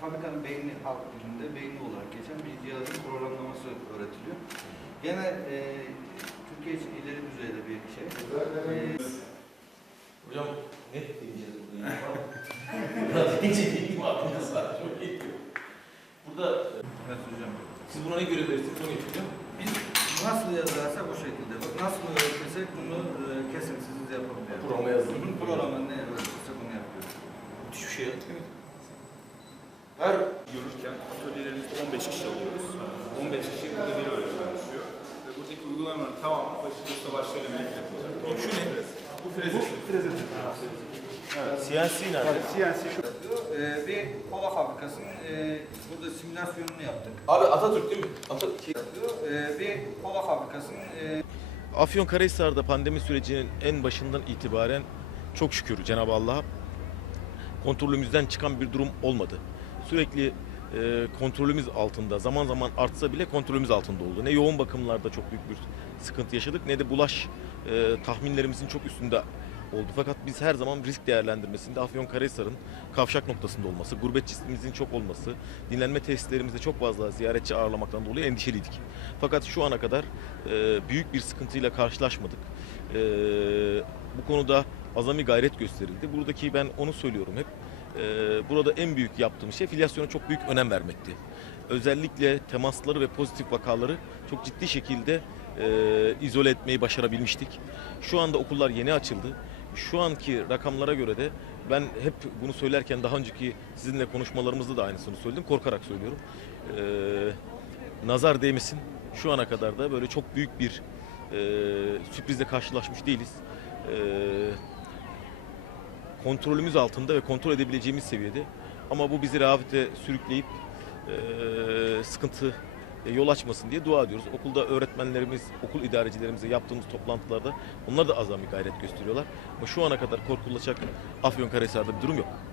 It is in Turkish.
fabrikanın beyni halk dilinde beyni olarak geçen bir cihazın programlaması öğretiliyor. Gene e, Türkiye için ileri düzeyde bir şey. Hı -hı. Biz... Hocam ne diyeceğiz burada? Ne deneyeceğiz Çok iyi Burada... Evet hocam. Siz buna ne göre verirsiniz? Onu geçiyor. Biz nasıl yazarsa bu şekilde. Bak nasıl öğretirsek bunu kesin siz yapın. Programa yazın. Programa ne öğretirsek bunu yapıyoruz. Hiçbir şey yaptık. Evet. Her yürürken atölyelerimizde 15 kişi alıyoruz. Evet. 15 kişi burada bir öğretmen düşüyor. Ve buradaki uygulamaların tamamı başlıkta savaş dönemine Şu ne? Prez. Bu freze. Bu freze. Evet. CNC yani, nerede? şu. Siyasi... Ee, bir kola fabrikasının e, burada simülasyonunu yaptık. Abi Atatürk değil mi? Atatürk. Ee, bir kola fabrikasının e... Afyon Karahisar'da pandemi sürecinin en başından itibaren çok şükür Cenab-ı Allah'a kontrolümüzden çıkan bir durum olmadı sürekli e, kontrolümüz altında. Zaman zaman artsa bile kontrolümüz altında oldu. Ne yoğun bakımlarda çok büyük bir sıkıntı yaşadık ne de bulaş e, tahminlerimizin çok üstünde oldu. Fakat biz her zaman risk değerlendirmesinde Afyonkarahisar'ın kavşak noktasında olması, gurbet çizgimizin çok olması, dinlenme testlerimizde çok fazla ziyaretçi ağırlamaktan dolayı endişeliydik. Fakat şu ana kadar e, büyük bir sıkıntıyla karşılaşmadık. E, bu konuda azami gayret gösterildi. Buradaki ben onu söylüyorum hep e, burada en büyük yaptığımız şey filyasyona çok büyük önem vermekti. Özellikle temasları ve pozitif vakaları çok ciddi şekilde e, izole etmeyi başarabilmiştik. Şu anda okullar yeni açıldı. Şu anki rakamlara göre de ben hep bunu söylerken daha önceki sizinle konuşmalarımızda da aynısını söyledim. Korkarak söylüyorum. E, nazar değmesin şu ana kadar da böyle çok büyük bir e, sürprizle karşılaşmış değiliz. Evet kontrolümüz altında ve kontrol edebileceğimiz seviyede. Ama bu bizi rahatlıkla sürükleyip e, sıkıntı e, yol açmasın diye dua ediyoruz. Okulda öğretmenlerimiz, okul idarecilerimize yaptığımız toplantılarda onlar da azami gayret gösteriyorlar. Ama şu ana kadar korkulacak Afyonkarahisar'da bir durum yok.